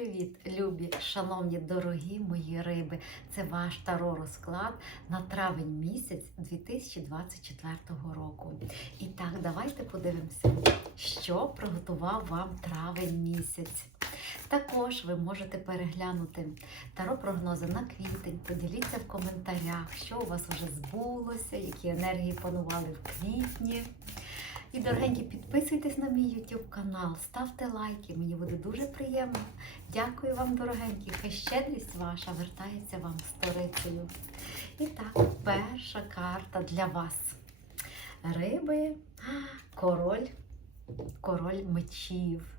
Привіт, любі, шановні, дорогі мої риби! Це ваш таро розклад на травень місяць 2024 року. І так, давайте подивимося, що приготував вам травень місяць. Також ви можете переглянути таро прогнози на квітень. Поділіться в коментарях, що у вас вже збулося, які енергії панували в квітні. І, дорогенькі, підписуйтесь на мій YouTube канал, ставте лайки, мені буде дуже приємно. Дякую вам, дорогенькі, хай щедрість ваша вертається вам сторицею. І так, перша карта для вас. Риби, король, король мечів.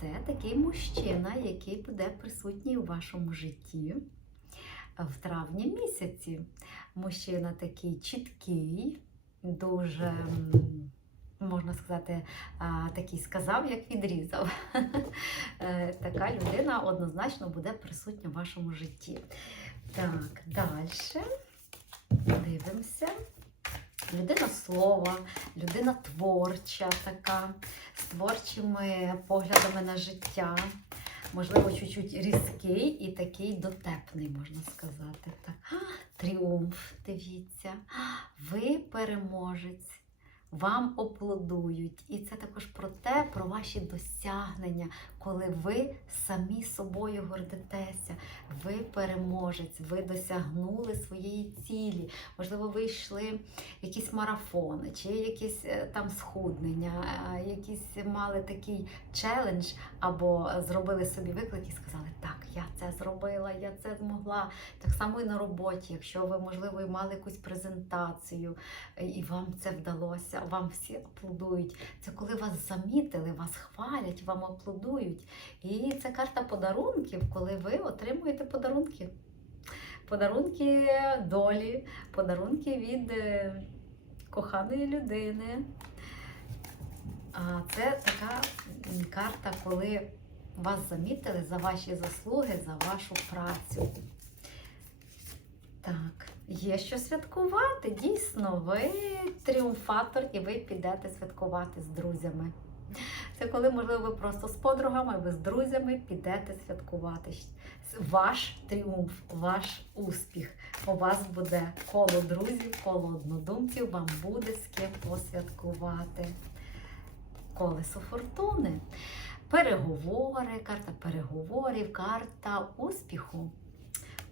Це такий мужчина, який буде присутній у вашому житті в травні місяці. Мужчина такий чіткий, дуже. Можна сказати, такий сказав, як відрізав. Е, Така людина однозначно буде присутня в вашому житті. Так, далі дивимося. Людина слова, людина творча така, з творчими поглядами на життя. Можливо, чуть-чуть різкий і такий дотепний, можна сказати. Так. Тріумф, дивіться. Ви переможець вам аплодують. І це також про те, про ваші досягнення, коли ви самі собою гордитеся, ви переможець, ви досягнули своєї цілі. Можливо, ви йшли якісь марафони, чи якісь е, там схуднення, е, якісь мали такий челендж, або зробили собі виклик і сказали, так, я це зробила, я це змогла. Так само і на роботі, якщо ви, можливо, і мали якусь презентацію, і вам це вдалося, вам всі аплодують. Це коли вас замітили, вас хвалять, вам аплодують. І це карта подарунків, коли ви отримуєте подарунки. Подарунки долі, подарунки від е, коханої людини. А це така карта, коли вас замітили за ваші заслуги, за вашу працю. Так, є що святкувати. Дійсно, ви тріумфатор і ви підете святкувати з друзями. Це коли, можливо, ви просто з подругами або з друзями підете святкувати. Ваш тріумф, ваш успіх. У вас буде коло друзів, коло однодумців, вам буде з ким посвяткувати. Колесо фортуни. Переговори, карта переговорів, карта успіху.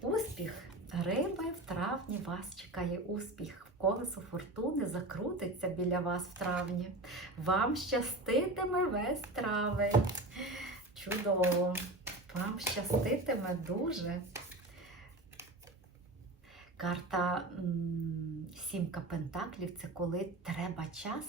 Успіх. Риби в травні вас чекає успіх. Колесо фортуни закрутиться біля вас в травні. Вам щаститиме весь травень. Чудово! Вам щаститиме дуже. Карта сімка пентаклів це коли треба час,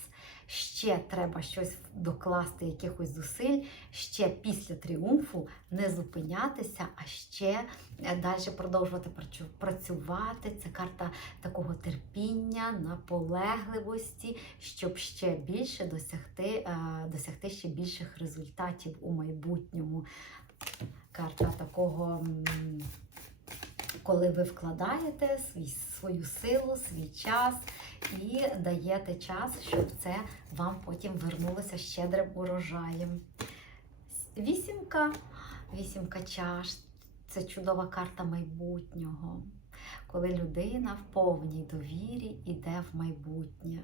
ще треба щось докласти, якихось зусиль, ще після тріумфу не зупинятися, а ще далі продовжувати працювати. Це карта такого терпіння, наполегливості, щоб ще більше досягти, е, досягти ще більших результатів у майбутньому. Карта такого. Коли ви вкладаєте свій, свою силу, свій час і даєте час, щоб це вам потім вернулося щедрим урожаєм. Вісімка, вісімка чаш це чудова карта майбутнього, коли людина в повній довірі йде в майбутнє.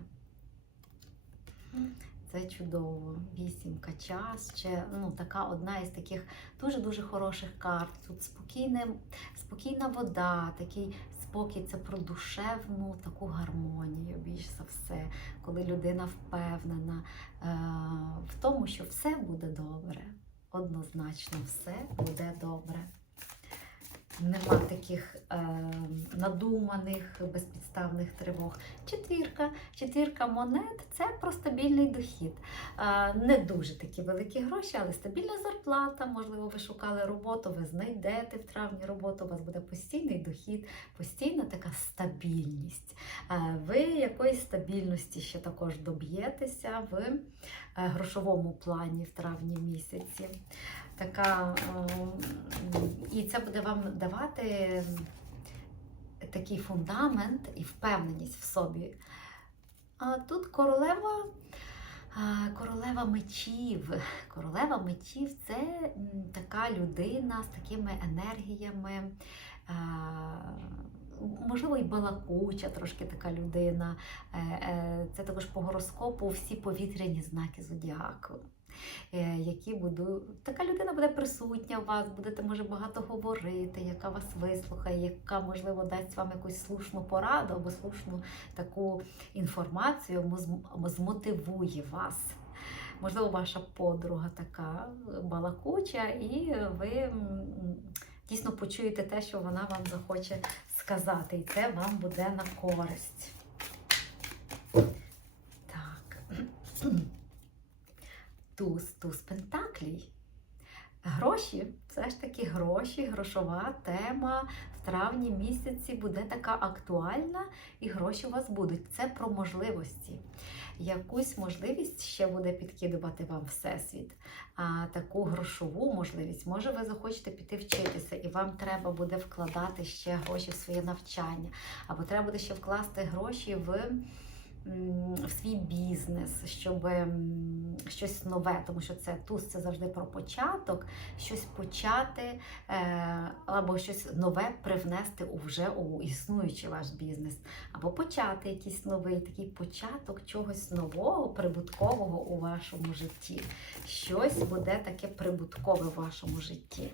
Це чудово. Вісімка час. Ще ну, така одна із таких дуже-дуже хороших карт. Тут спокійне, спокійна вода, такий спокій це про душевну таку гармонію, більш за все, коли людина впевнена е, в тому, що все буде добре. Однозначно, все буде добре. Нема таких е, надуманих безпідставних тривог. Четвірка. Четвірка монет це про стабільний дохід. Е, не дуже такі великі гроші, але стабільна зарплата. Можливо, ви шукали роботу, ви знайдете в травні роботу, у вас буде постійний дохід, постійна така стабільність. Е, ви якоїсь стабільності ще також доб'єтеся в е, грошовому плані в травні місяці така, і це буде вам давати такий фундамент і впевненість в собі. А тут королева Королева мечів. Королева мечів це така людина з такими енергіями. Можливо, і балакуча трошки така людина. Е, е, Це також по гороскопу всі повітряні знаки зодіаку. Е, Які буду... Така людина буде присутня у вас, будете може багато говорити, яка вас вислухає, яка можливо дасть вам якусь слушну пораду або слушну таку інформацію, мо- змотивує вас. Можливо, ваша подруга така балакуча, і ви дійсно почуєте те, що вона вам захоче сказати, і це вам буде на користь. Так. Туз, туз пентаклій. Гроші, все ж таки гроші, грошова тема в травні місяці буде така актуальна, і гроші у вас будуть. Це про можливості. Якусь можливість ще буде підкидувати вам всесвіт. А таку грошову можливість, може, ви захочете піти вчитися, і вам треба буде вкладати ще гроші в своє навчання, або треба буде ще вкласти гроші в в свій бізнес, щоб щось нове, тому що це туз це завжди про початок, щось почати е, або щось нове привнести у вже у існуючий ваш бізнес, або почати якийсь новий такий початок чогось нового, прибуткового у вашому житті. Щось буде таке прибуткове в вашому житті.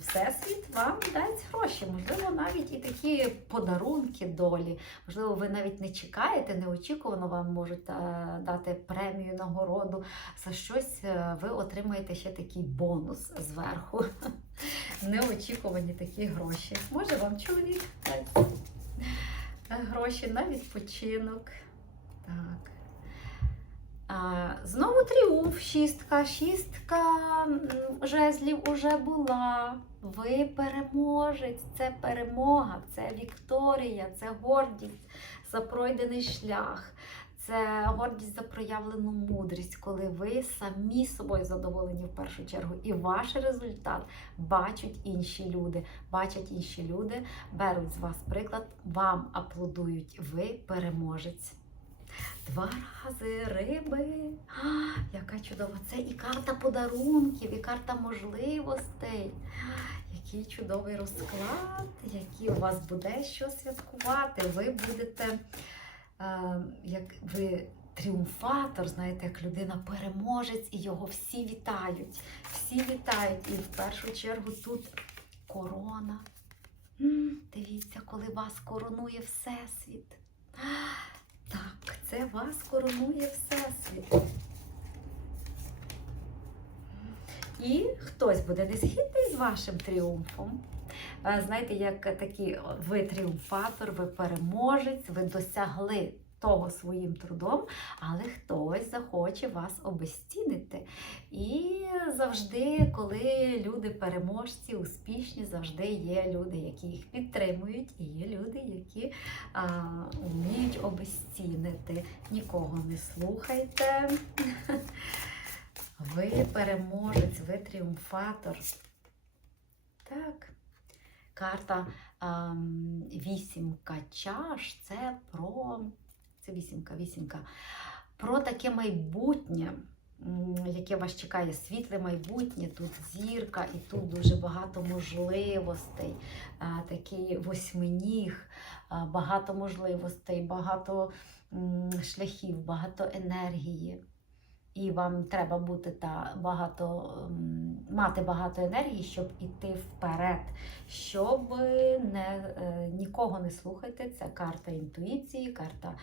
Всесвіт вам дасть гроші, можливо, навіть і такі подарунки долі. Можливо, ви навіть не чекаєте, неочікувано вам можуть е, дати премію, нагороду. За щось е, ви отримаєте ще такий бонус зверху. Неочікувані такі гроші. Може вам чоловік дасть е, гроші на відпочинок. Так. Знову тріумф, шістка. Шістка жезлів уже була. Ви переможець, це перемога, це вікторія, це гордість за пройдений шлях. Це гордість за проявлену мудрість, коли ви самі собою задоволені в першу чергу, і ваш результат бачать інші люди. Бачать інші люди, беруть з вас приклад, вам аплодують. Ви переможець. Два рази риби. А, яка чудова! Це і карта подарунків, і карта можливостей. Який чудовий розклад, який у вас буде що святкувати. Ви будете, е, як ви тріумфатор, знаєте, як людина переможець, і його всі вітають. Всі вітають. І в першу чергу тут корона. Дивіться, коли вас коронує Всесвіт. Так, це вас коронує Всесвіт. І хтось буде не згідний з вашим тріумфом. Е, Знаєте, як такі ви тріумфатор, ви переможець, ви досягли того своїм трудом, але хтось захоче вас обезцінити. І завжди, коли люди переможці, успішні, завжди є люди, які їх підтримують, і є люди, які а, вміють обезцінити. Нікого не слухайте. Ви переможець, ви тріумфатор. Так. Карта вісімка чаш це про. Це вісімка, вісімка. Про таке майбутнє, яке вас чекає, світле майбутнє, тут зірка, і тут дуже багато можливостей, такий восьминіг, багато можливостей, багато шляхів, багато енергії. І вам треба бути та багато мати багато енергії, щоб іти вперед, щоб не е, нікого не слухайте. Це карта інтуїції, карта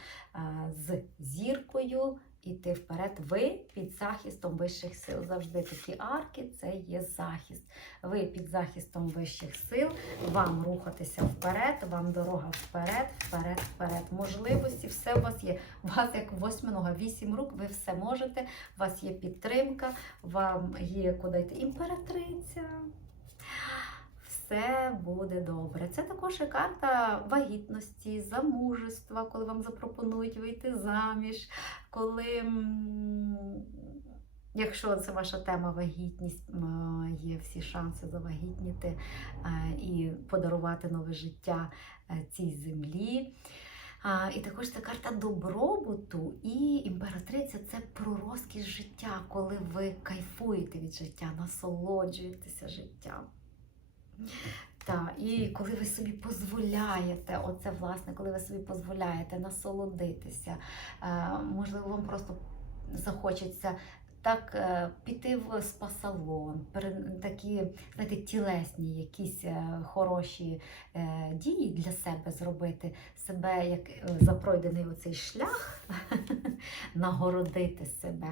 з зіркою. Іти вперед. Ви під захистом вищих сил. Завжди такі арки це є захист. Ви під захистом вищих сил, вам рухатися вперед, вам дорога вперед, вперед, вперед. Можливості, все у вас є. У вас як восьминого, вісім рук, ви все можете. У вас є підтримка, вам є куди йти. Імператриця. Все буде добре. Це також і карта вагітності, замужества, коли вам запропонують вийти заміж, коли, якщо це ваша тема вагітність, є всі шанси завагітніти е, і подарувати нове життя е, цій землі. А, і також це карта добробуту і імператриця це про розкіш життя, коли ви кайфуєте від життя, насолоджуєтеся життям. Так, і коли ви собі дозволяєте, оце власне, коли ви собі дозволяєте насолодитися, е, можливо, вам просто захочеться так е, піти в спа-салон, такі, знаєте, тілесні якісь е, хороші дії для себе зробити, себе як е, за пройдений оцей шлях, нагородити себе.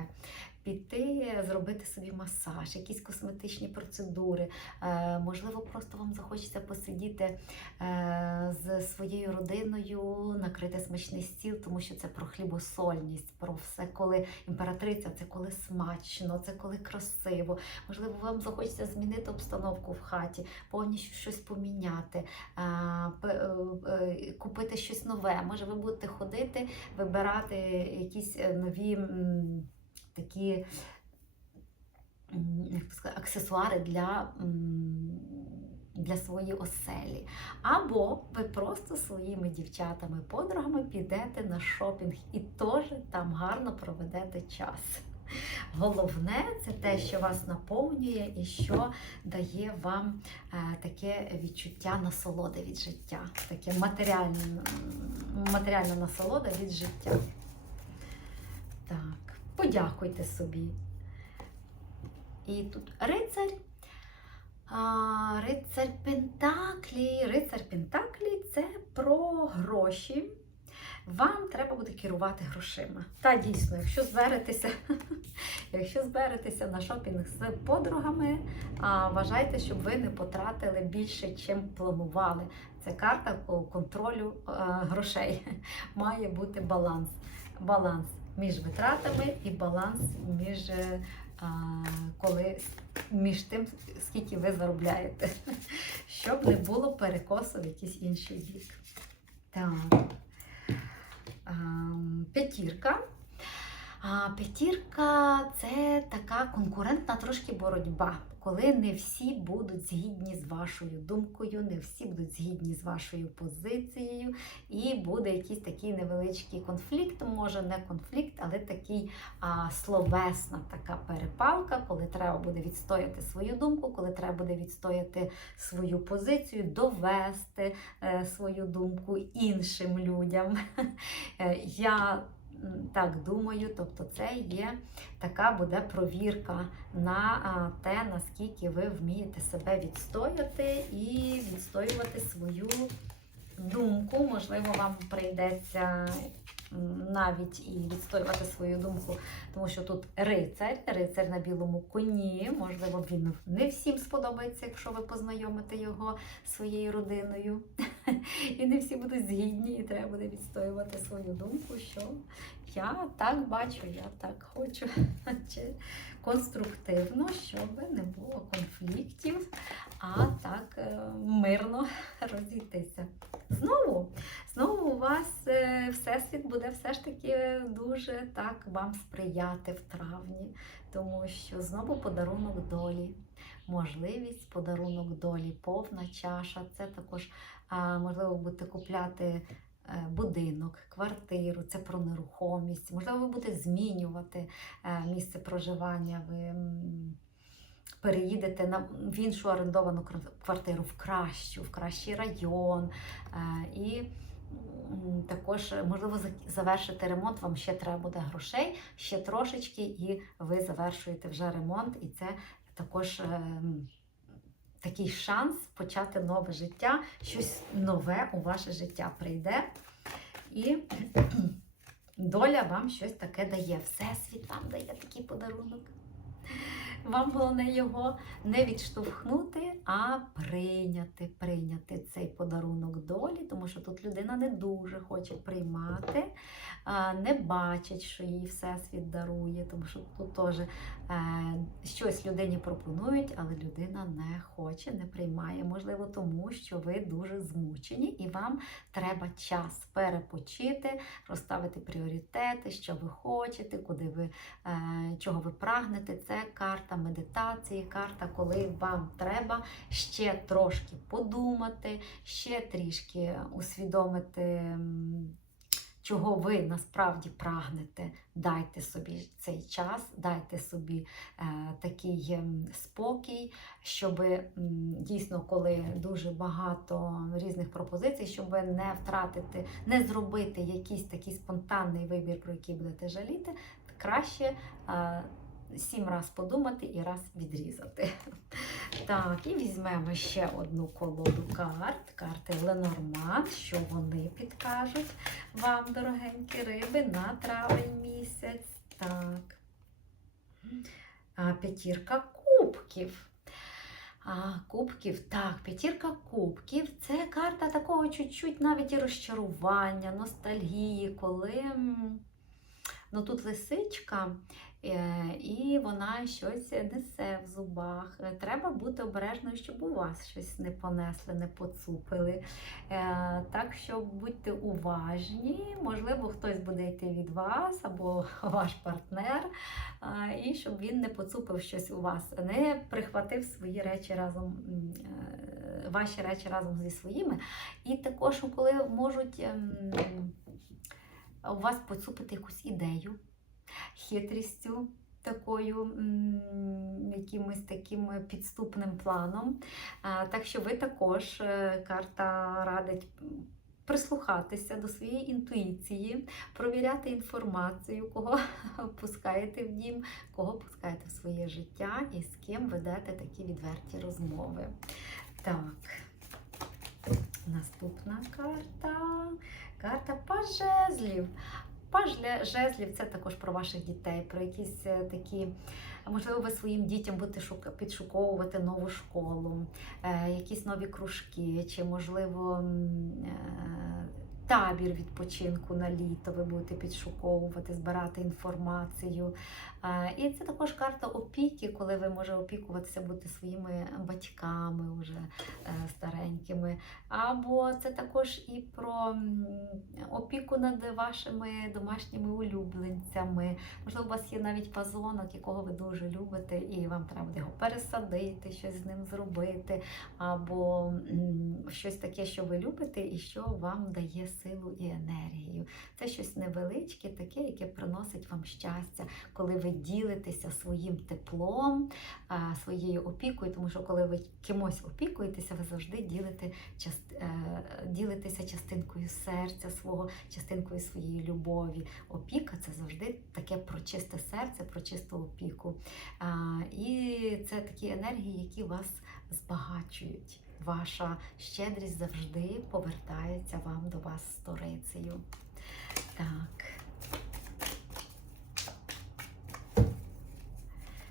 Піти, зробити собі масаж, якісь косметичні процедури. Е, можливо, просто вам захочеться посидіти е, з своєю родиною, накрити смачний стіл, тому що це про хлібосольність, про все, коли імператриця, це коли смачно, це коли красиво. Можливо, вам захочеться змінити обстановку в хаті, повністю щось поміняти, е, купити щось нове. Може, ви будете ходити, вибирати якісь нові. Такі як сказати, аксесуари для, для своєї оселі. Або ви просто своїми дівчатами, подругами підете на шопінг і теж там гарно проведете час. Головне це те, що вас наповнює і що дає вам е, таке відчуття насолоди від життя, таке матеріальне, матеріальна насолода від життя. Так, подякуйте собі. І тут рицарь. А, рицарь Пентаклі. Рицар Пентаклі це про гроші. Вам треба буде керувати грошима. Та дійсно, якщо зберетеся, якщо зберетеся на шопінг з подругами, а, вважайте, щоб ви не потратили більше, чим планували. Це карта контролю е, грошей. Має бути баланс. Баланс між витратами і баланс між е, коли між тим, скільки ви заробляєте, щоб не було перекосу в якийсь інший бік. Так. П'ятірка. П'ятірка це така конкурентна трошки боротьба, коли не всі будуть згідні з вашою думкою, не всі будуть згідні з вашою позицією, і буде якийсь такий невеличкий конфлікт, може не конфлікт, але такий а, словесна така перепалка, коли треба буде відстояти свою думку, коли треба буде відстояти свою позицію, довести е, свою думку іншим людям. Е, Я так думаю, тобто це є така буде провірка на те, наскільки ви вмієте себе відстояти і відстоювати свою думку. Можливо, вам прийдеться навіть і відстоювати свою думку, тому що тут рицар, рицар на білому коні. Можливо, він не всім сподобається, якщо ви познайомите його своєю родиною. І не всі будуть згідні, і треба буде відстоювати свою думку, що я так бачу, я так хочу. Конструктивно, щоб не було конфліктів, а так е, мирно розійтися. Знову, знову у вас е, всесвіт буде все ж таки дуже так вам сприяти в травні, тому що знову подарунок долі. Можливість, подарунок долі, повна чаша. Це також можливо будете купляти е, будинок, квартиру, це про нерухомість. Можливо, ви будете змінювати е, місце проживання. Ви переїдете в іншу орендовану квартиру, в кращу, в кращий район. І також, е, можливо, завершити ремонт, вам ще треба буде грошей, ще трошечки, і ви завершуєте вже ремонт, і це також. е, Такий шанс почати нове життя, щось нове у ваше життя прийде. І доля вам щось таке дає. Всесвіт вам дає такий подарунок. Вам головне його не відштовхнути, а прийняти, прийняти цей подарунок долі, тому що тут людина не дуже хоче приймати, не бачить, що їй всесвіт дарує, тому що тут теж е, щось людині пропонують, але людина не хоче, не приймає. Можливо, тому що ви дуже змучені і вам треба час перепочити, розставити пріоритети, що ви хочете, куди ви е, чого ви прагнете. Це карта медитації, карта, коли вам треба ще трошки подумати, ще трішки усвідомити чого ви насправді прагнете, дайте собі цей час, дайте собі е, такий спокій, щоб дійсно, коли дуже багато різних пропозицій, щоб не втратити, не зробити якийсь такий спонтанний вибір, про який будете жаліти, краще. е, Сім раз подумати і раз відрізати. Так, і візьмемо ще одну колоду карт. Карти Ленорман, що вони підкажуть вам, дорогенькі риби, на травень місяць. Так. А, П'ятірка кубків. А, Кубків, так, п'ятірка кубків це карта такого чуть-чуть навіть і розчарування, ностальгії, коли ну, тут лисичка, е, і вона щось несе в зубах. Е, Треба бути обережною, щоб у вас щось не понесли, не поцупили. Е, Так що будьте уважні, можливо, хтось буде йти від вас або ваш партнер, і щоб він не поцупив щось у вас, не прихватив свої речі разом, ваші речі разом зі своїми. І також, коли можуть ем, у вас поцупити якусь ідею, хитрістю. Такою якимось таким підступним планом. Так що ви також е, карта радить прислухатися до своєї інтуїції, провіряти інформацію, кого пускаєте в дім, кого пускаєте в своє життя і з ким ведете такі відверті розмови. Так, наступна карта. Карта пажезлів. Паж жезлів це також про ваших дітей, про якісь е, такі. Можливо, ви своїм дітям будете підшуковувати нову школу, е, якісь нові кружки, чи, можливо, е, табір відпочинку на літо ви будете підшуковувати, збирати інформацію. І це також карта опіки, коли ви може опікуватися бути своїми батьками вже е, старенькими. Або це також і про опіку над вашими домашніми улюбленцями. Можливо, у вас є навіть вазонок, якого ви дуже любите, і вам треба буде його пересадити, щось з ним зробити, або щось таке, що ви любите, і що вам дає силу і енергію. Це щось невеличке, таке, яке приносить вам щастя, коли ви ділитеся своїм теплом, своєю опікою, тому що коли ви кимось опікуєтеся, ви завжди ділите е, ділитеся частинкою серця свого, частинкою своєї любові. Опіка це завжди таке про чисте серце, про чисту опіку. І це такі енергії, які вас збагачують. Ваша щедрість завжди повертається вам до вас сторицею. Так.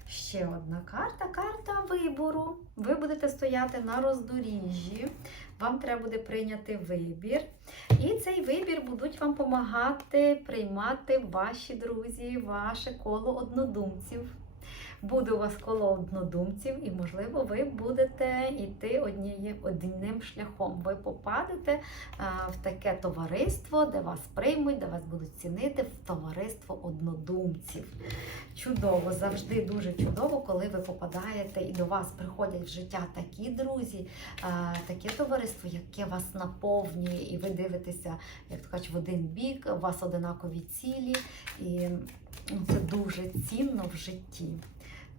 Ще одна карта карта вибору. Ви будете стояти на роздоріжжі, вам треба буде прийняти вибір. І цей вибір будуть вам допомагати приймати ваші друзі, ваше коло однодумців. Буде у вас коло однодумців, і, можливо, ви будете йти однією, одним шляхом. Ви попадете а, в таке товариство, де вас приймуть, де вас будуть цінити, в товариство однодумців. Чудово, завжди дуже чудово, коли ви попадаєте і до вас приходять в життя такі друзі, а, таке товариство, яке вас наповнює, і ви дивитеся, як то кажуть, в один бік, у вас одинакові цілі, і це дуже цінно в житті.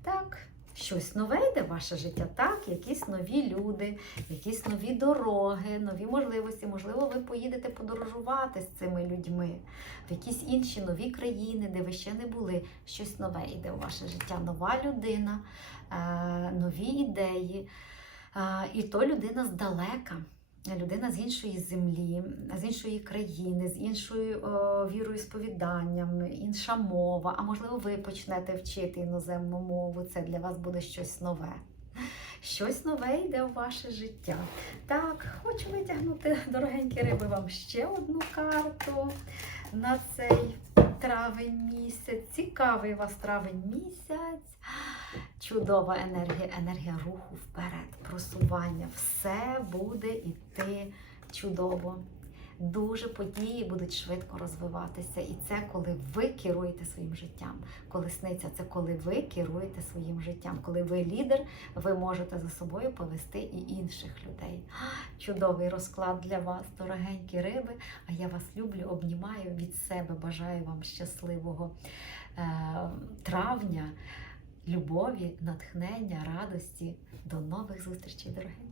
Так, щось нове йде в ваше життя, так, якісь нові люди, якісь нові дороги, нові можливості. Можливо, ви поїдете подорожувати з цими людьми в якісь інші нові країни, де ви ще не були. Щось нове йде у ваше життя, нова людина, е, нові ідеї. Е, І то людина здалека. Людина з іншої землі, з іншої країни, з іншою вірою сповіданням, інша мова. А можливо, ви почнете вчити іноземну мову. Це для вас буде щось нове. Щось нове йде у ваше життя. Так, хочу витягнути, дорогенькі риби, вам ще одну карту на цей травень місяць. Цікавий у вас травень місяць. Чудова енергія, енергія руху вперед, просування. Все буде йти чудово. дуже події будуть швидко розвиватися. І це коли ви керуєте своїм життям. Колесниця це коли ви керуєте своїм життям. Коли ви лідер, ви можете за собою повести і інших людей. Чудовий розклад для вас, дорогенькі риби. А я вас люблю, обнімаю від себе. Бажаю вам щасливого е, травня, любові, натхнення, радості. До нових зустрічей, дорогенькі.